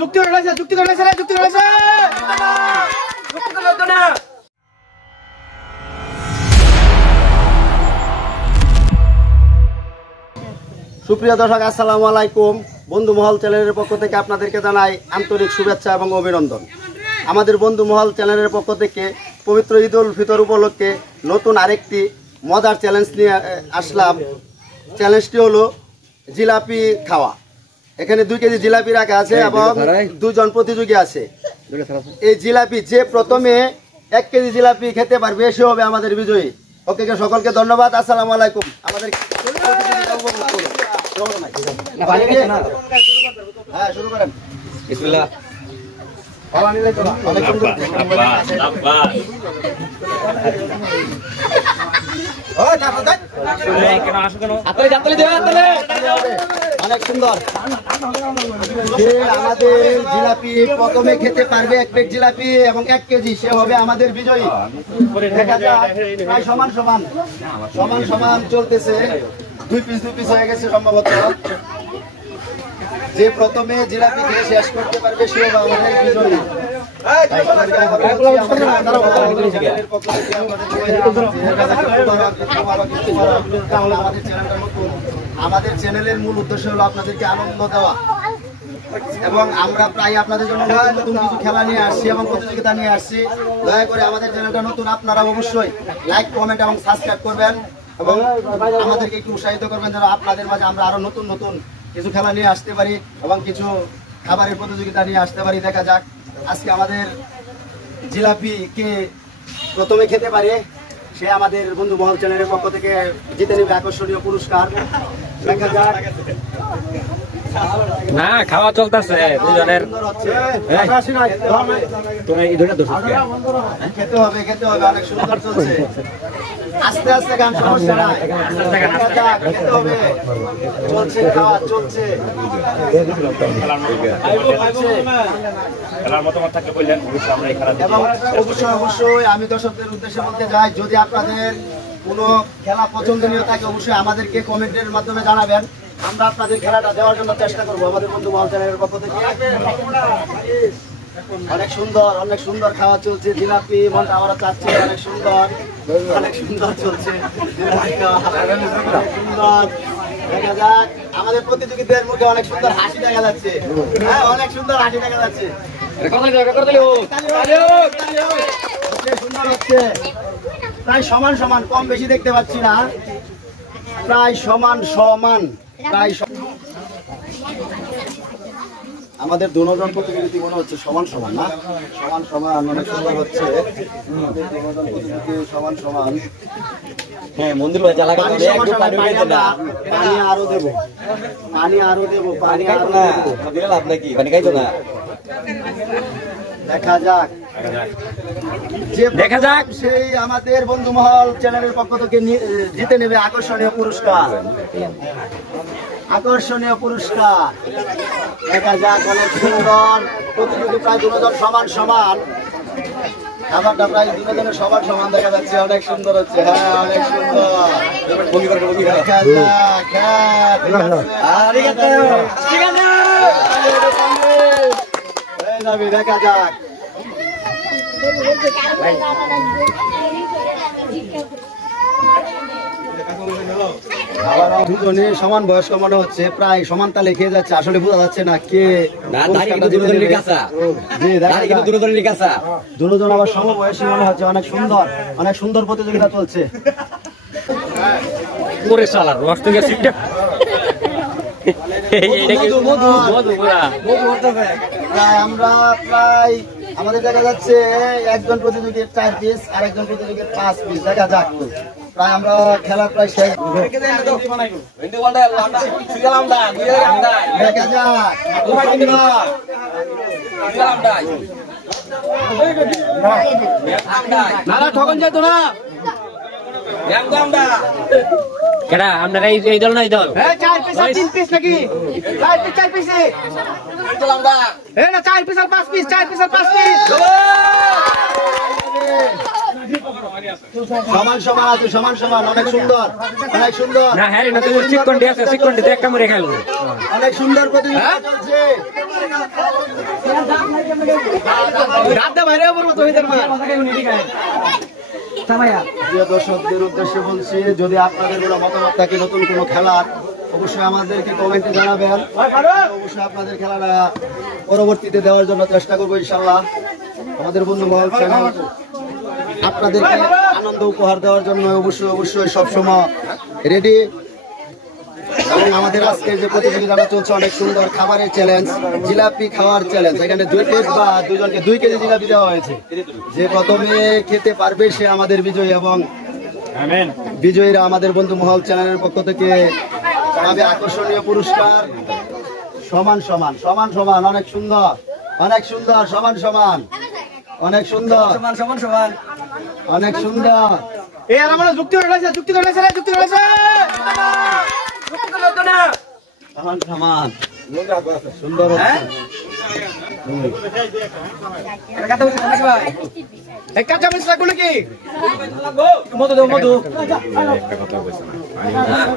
যুক্তি রয়েছে যুক্তি রয়েছে যুক্তি রয়েছে সুপ্রিয় দর্শক আসসালামু আলাইকুম। বন্ধু মহল চ্যানেলের পক্ষ থেকে আপনাদেরকে জানাই আন্তরিক শুভেচ্ছা এবং অভিনন্দন। আমাদের বন্ধু মহল চ্যানেলের পক্ষ থেকে পবিত্র ঈদ উল ফিতর উপলক্ষে নতুন আরেকটি মজার চ্যালেঞ্জ নিয়ে আসলাম। চ্যালেঞ্জটি হলো জিলাপি খাওয়া। এখানে 2 কেজি জিলাপি রাখা আছে এবং 2 জন প্রতিযোগী আছে। এই জিলাপি যে প্রথমে 1 কেজি জিলাপি খেতে পারবে সে হবে আমাদের বিজয়ী। ওকে, সকলকে ধন্যবাদ। আসসালামু আলাইকুম। আমাদের হ্যাঁ শুরু করেন। বিসমিল্লাহ। অনেক সুন্দর। আমাদের জিলাপি প্রথমে খেতে পারবে 1 প্লেট জিলাপি এবং 1 কেজি, সে হবে আমাদের বিজয়ী। সমান সমান সমান সমান চলতেছে। 2 পিস হয়ে গেছে সম্ভবত। যে প্রথমে জিলাপি খেয়ে শেষ করতে পারবে সে হবে আমাদের বিজয়ী। আমাদের চ্যানেলের মূল উদ্দেশ্য হলো আপনাদেরকে আনন্দ দেওয়া এবং আমরা প্রায় আপনাদের জন্য নতুন কিছু খেলা নিয়ে আসছি এবং প্রতিযোগিতা নিয়ে আসছি। দয়া করে আমাদের চ্যানেলটা নতুন, আপনারা অবশ্যই লাইক, কমেন্ট এবং সাবস্ক্রাইব করবেন এবং আমাদেরকে একটু উৎসাহিত করবেন যেন আপনাদের মাঝে আমরা আরো নতুন নতুন কিছু খেলা নিয়ে আসতে পারি এবং কিছু খাবারের প্রতিযোগিতা নিয়ে আসতে পারি। দেখা যাক আজকে আমাদের জিলাপি কে প্রথমে খেতে পারে সে আমাদের বন্ধু মহল চ্যানেলের পক্ষ থেকে জিতে নেবে আকর্ষণীয় পুরস্কার। দেখা যাক। না খাওয়া চলতেছে দুজনের। খেতে হবে খেতে হবে, অনেক সুন্দর চলছে। আস্তে আস্তে গান, সমস্যা নাই। খেতে হবে, চলছে খাওয়া চলছে। এবং অবশ্যই আমি দর্শকদের উদ্দেশ্যে বলতে চাই, যদি আপনাদের কোনো খেলা পছন্দনীয় থাকে অবশ্যই আমাদেরকে কমেন্টের মাধ্যমে জানাবেন। আমরা আপনাদের খেলাটা দেওয়ার জন্য চেষ্টা করবো আমাদের বন্ধু মহল চ্যানেলের পক্ষ থেকে। অনেক সুন্দর খাওয়া চলছে। জিলাপি মনটা আমরা চাচ্ছি, অনেক সুন্দর চলছে। সুন্দর। দেখা যাক আমাদের প্রতিযোগীদের মুখে অনেক সুন্দর হাসি দেখা যাচ্ছে। হ্যাঁ, অনেক সুন্দর হাসি দেখা যাচ্ছে। সুন্দর হচ্ছে। প্রায় সমান সমান, কম বেশি দেখতে পাচ্ছি না। প্রায় সমান সমান, প্রায় আমাদের 2 জন প্রতিযোগী মনে হচ্ছে সমান সমান, না সমান সমান। অনেক সুন্দর হচ্ছে। সমান সমান। হ্যাঁ, মন্দির পানি আরো দেবো, পানি আরো দেবো, পানি আরো দিলে লাভ নাকি? পানি খাইতো না। দেখা যাক সেই আমাদের বন্ধু মহল চ্যানেলের পক্ষ থেকে জিতে নেবে আকর্ষণীয় পুরস্কার। দেখা যাক। অনেক সুন্দর প্রতিযোগী, প্রায় 2 জন সমান সমান। খাবারটা প্রায় 2 জনের সমান সমান দেখা যাচ্ছে। অনেক সুন্দর হচ্ছে। হ্যাঁ, অনেক সুন্দর। দেখা যাক। দুজনে সমান বয়স্ক মনে হচ্ছে, প্রায় সমান তালে খেয়ে যাচ্ছে। আসলে বোঝা যাচ্ছে না কে। দুজন আবার সমবয়সী মনে হচ্ছে। অনেক সুন্দর প্রতিযোগিতা চলছে। আমরা প্রায় আমাদের দেখা যাচ্ছে একজন প্রতিযোগীর 4 পিস আর একজন প্রতিযোগীর 5 পিস। দেখা যাক। প্রায় আমরা খেলা প্রায় শেষ। দেখা যাক। ঠকন যাইতো না। কেডা আপনারা এই দল না এই দল এই 4 পিস আর 3 পিস নাকি 4 পিস এই না 4 পিস আর 5 পিস 4 পিস আর 5 পিস সমান সমান আছে, সমান সমান, অনেক সুন্দর, অনেক সুন্দর, না হ্যাঁ না তো চিকন আছে চিকন দিয়ে একটা মরে খেলবো অনেক সুন্দর প্রতিযোগিতা চলছে। রাতে বাইরে পড়বো তো হইতার মা প্রিয় দর্শকদের উদ্দেশ্যে বলছি, যদি আপনাদের কোনো মতামত থাকে নতুন কোনো খেলার, অবশ্যই আমাদেরকে কমেন্টে জানাবেন। অবশ্যই আপনাদের খেলাটা পরবর্তীতে দেওয়ার জন্য চেষ্টা করবো ইনশাল্লাহ। আমাদের বন্ধু মহল চ্যানেল আপনাদেরকে আনন্দ উপহার দেওয়ার জন্য অবশ্যই অবশ্যই সবসময় রেডি। এবং আমাদের আজকের যে প্রতিযোগিতাটা চলছে অনেক সুন্দর, খাবারের চ্যালেঞ্জ, জিলাপি খাওয়ার চ্যালেঞ্জ। এখানে 2 প্লেট বা দুজনকে 2 কেজি জিলাপি দেওয়া হয়েছে। যে প্রথমে খেতে পারবে সে আমাদের বিজয়ী, এবং বিজয়ীরা আমাদের বন্ধু মহল চ্যানেলের পক্ষ থেকে পাবে আকর্ষণীয় পুরস্কার। সমান সমান, সমান সমান, অনেক সুন্দর, অনেক সুন্দর, সমান সমান, অনেক সুন্দর, সমান সমান অনেক সুন্দর। এই আর আমরা যুক্তি করে রয়েছে সমান সমান, সুন্দর হচ্ছে। এক কাঁচা মরিচ লাগবে নাকি মধু দাও মধু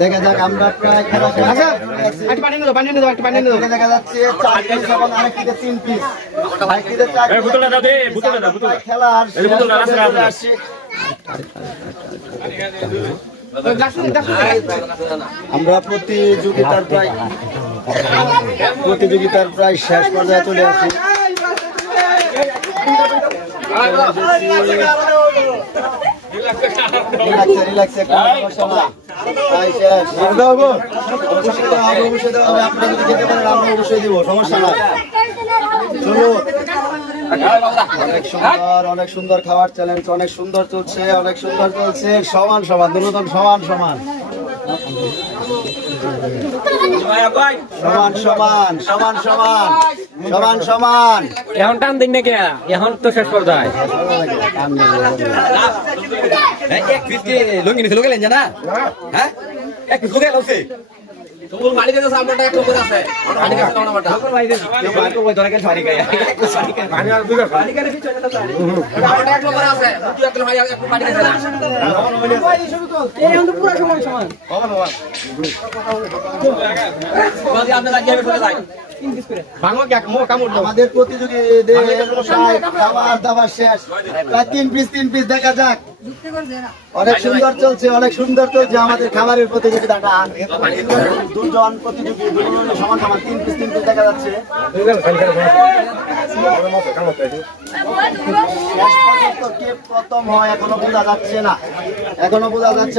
দেখা যাক, আমরা প্রায় খেলা শেষ আচ্ছা করছি। একটু পানি দাও একটু পানি দাও দেখা যাচ্ছে 4 পিস এবং আরেকটিতে 3 পিস, আরেকটিতে 4 পিস। খেলার চলে আসছে। আমরা প্রতিযোগিতার প্রায় শেষ পর্যায়ে চলে আসি। রিল্যাক্স, কোনো সমস্যা না। প্রায় শেষ। অবশ্যই দেওয়া হবে। আপনারা যদি যেতে পারেন আমরা অবশ্যই দিব, সমস্যা না। চলো, অনেক সুন্দর খাবার চ্যালেঞ্জ, অনেক সুন্দর চলছে, অনেক সুন্দর চলছে। সমান সমান, দুজন সমান সমান, সমান সমান, সমান সমান, সমান সমান। এখন টান দিন নাকি এখন তো শেষ পর্যায়ে এক পিস কি লুঙ্গি নিতে লোকে লেন জানা হ্যাঁ এক পিস লোকে লাউছে তোমার মালিক আছে আমরাটা এক লোক আছে মালিক আছে তোমরা মাটা কেউ বাইক কই ধরে কেন সারি গায় মানি আর দুইবার মালিকের পিছনে তো সারি আমরাটা এক লোক আছে তুই এক লোক ভাই এক মালিক আছে না এই আমরা পুরো সমান বাবা বাবা আপনি লাগিয়ে ফেলে যাই আমাদের প্রতিযোগীদের খাবার দাবার শেষ, প্রায় 3 পিস দেখা যাক। অনেক সুন্দর চলছে, অনেক সুন্দর চলছে আমাদের খাবারের প্রতিযোগিতাটা। দুজন প্রতিযোগী সমান সমান 3 পিস দেখা যাচ্ছে। কে প্রথম হয় এখনো বোঝা যাচ্ছে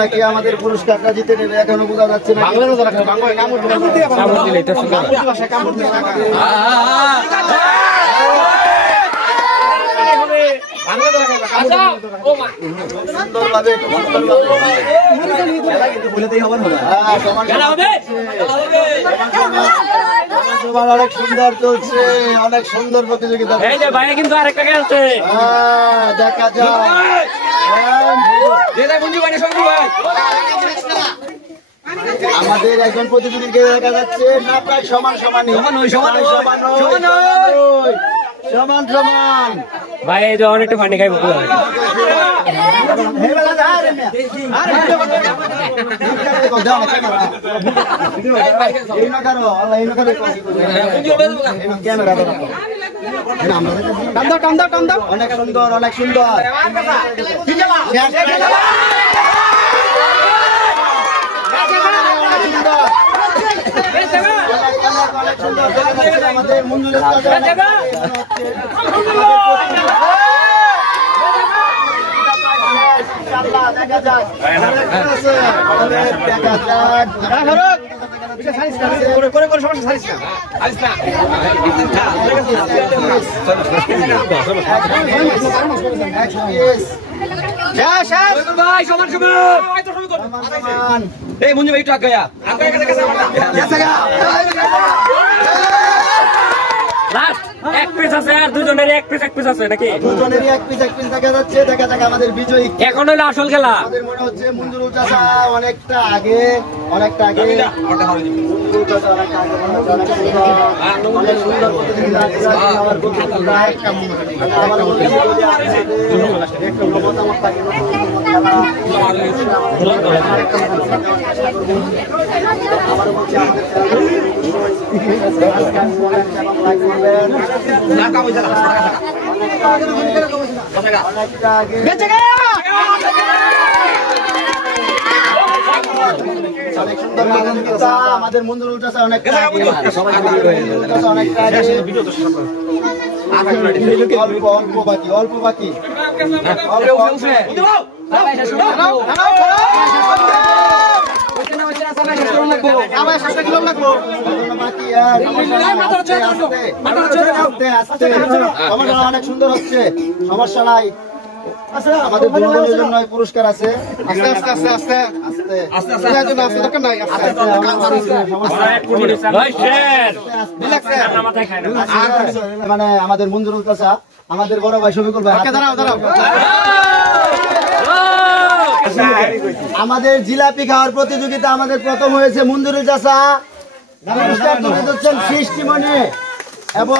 না, কে আমাদের পুরস্কারটা জিতে নেবে এখনো বোঝা যাচ্ছে না। সুন্দরভাবে অনেক সুন্দর চলছে, অনেক সুন্দর প্রতিযোগিতা। কিন্তু আরেকটা আছে দেখা যায়। আমাদের একজন প্রতিযোগীকে দেখা যাচ্ছে না, প্রায় সমান সমান ভাই এই যে অনেকটা পানি খাইবো অনেক সুন্দর, অনেক সুন্দর। আমাদের মঞ্জুর দেখা যায়। এই মুঞ্জু ভাই একটু আগায়া লাস্ট এক পিস আছে আর দুজনের এক পিস আছে নাকি? দুজনেরই এক পিস দেখা যাচ্ছে। দেখা যাক আমাদের বিজয়ী কে। এখন হলো আসল খেলা। আমাদের মনে হচ্ছে মঞ্জুরুল চাচা অনেকটা আগে। মঞ্জুরুল চাচা অনেকটা আগে মনে হচ্ছে, অনেক সুন্দর প্রতিযোগিতা লাগছে। আমার বন্ধুরা আমার বন্ধুরা যদি আপনাদের একটু মতামত থাকে, আমার বলছি আমাদের অনেকটা আগে বেঁচে গেল অনেক সুন্দর প্রতিযোগিতা। আমাদের মঞ্জুরুল চাচা অনেকটা আগে। মঞ্জুরুল চাচা অনেকটা আগে। অল্প বাকি। আবার 7 কিলো লাগবো বাকি আর আস্তে। অনেক সুন্দর হচ্ছে, সমস্যা নাই। আমাদের দুজনের জন্য পুরস্কার আছে। আস্তে আস্তে আস্তে আস্তে আস্তে আস্তে আস্তে দরকার নাই আস্তে মানে আমাদের মঞ্জুরুল চাচা, আমাদের বড় ভাই শফিকুল ভাই, দাঁড়াও আমাদের জিলাপি খাওয়ার প্রতিযোগিতা আমাদের প্রথম হয়েছে। মঞ্জুরুল চাচা পুরস্কার তুলে দিচ্ছেন সৃষ্টিমণি এবং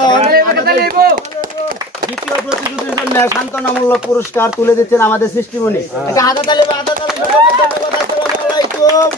দ্বিতীয় প্রতিযোগীর জন্য সান্ত্বনামূলক পুরস্কার তুলে দিচ্ছেন আমাদের সৃষ্টিমণি। হাজাতালি। আসসালামু আলাইকুম।